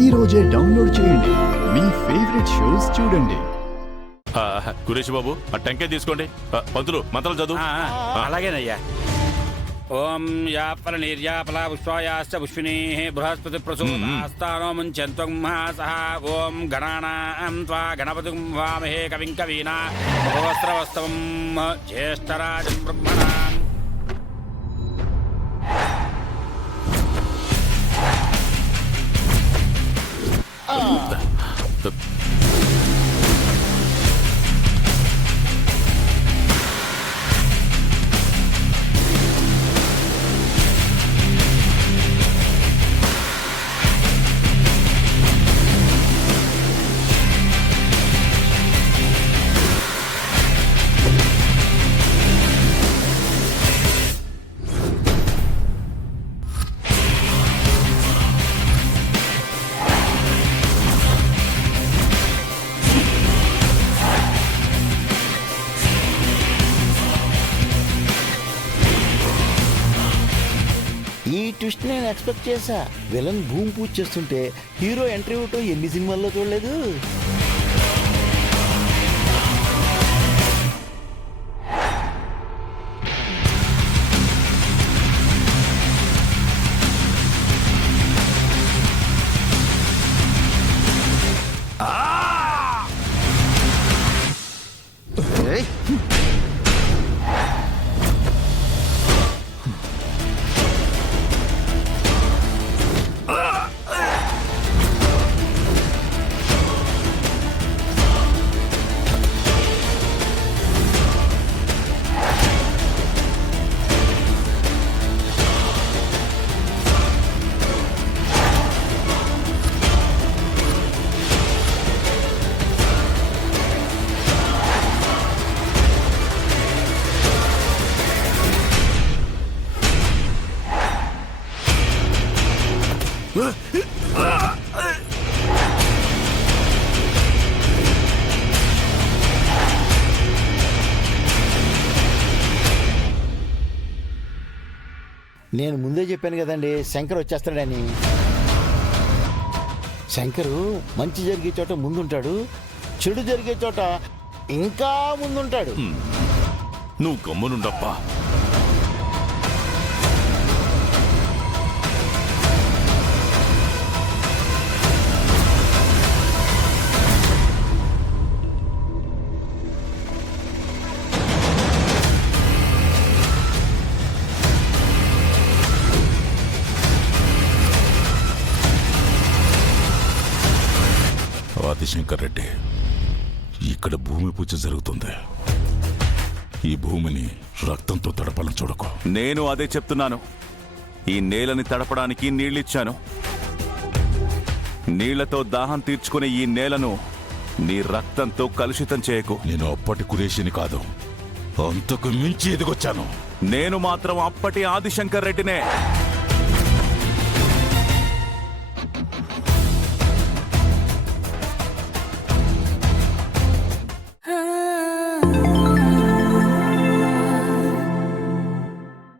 ఈ రోజే డౌన్లోడ్ చేయండి. మీ ఫేవరెట్ షోస్ చూడండి. గురేష్ బాబు ఆ టెంకాయ తీసుకోండి. పంతులు మంత్రాలు చదువు. అలాగేనయ్యా. ఓం యాపల నిర్యాపల పుష్పాయాశ్చ పుష్పినీ బృహస్పతి ప్రసూతాస్తానో ముంచంత్వం మహాసః. ఓం గణానాం త్వా గణపతిం వామహే కవిం కవీనా ఉపవస్త్రవస్తవం జ్యేష్ఠరాజం బ్రహ్మణాం. ఈ ట్విస్ట్ నేను ఎక్స్పెక్ట్ చేశా. విలన్ భూమి పూజ చేస్తుంటే హీరో ఎంట్రీ ఇవ్వటం ఎన్ని సినిమాల్లో చూడలేదు. నేను ముందే చెప్పాను కదండి శంకర్ వచ్చేస్తాడని. శంకరు మంచి జరిగే చోట ముందుంటాడు, చెడు జరిగే చోట ఇంకా ముందుంటాడు. నువ్వు గమ్మునుండప్పా. ఆదిశంకర్ రెడ్డి, ఇక్కడ భూమి పూజ జరుగుతుంది. ఈ భూమిని రక్తంతో తడపాలని చూడకు. నేను అదే చెప్తున్నాను. ఈ నేలని తడపడానికి నీళ్ళిచ్చాను. నీళ్లతో దాహం తీర్చుకునే ఈ నేలను నీ రక్తంతో కలుషితం చేయకు. నేను అప్పటి కురేషిని కాదు, అంతకు మించి ఎదిగొచ్చాను. నేను మాత్రం అప్పటి ఆదిశంకర్ రెడ్డినే.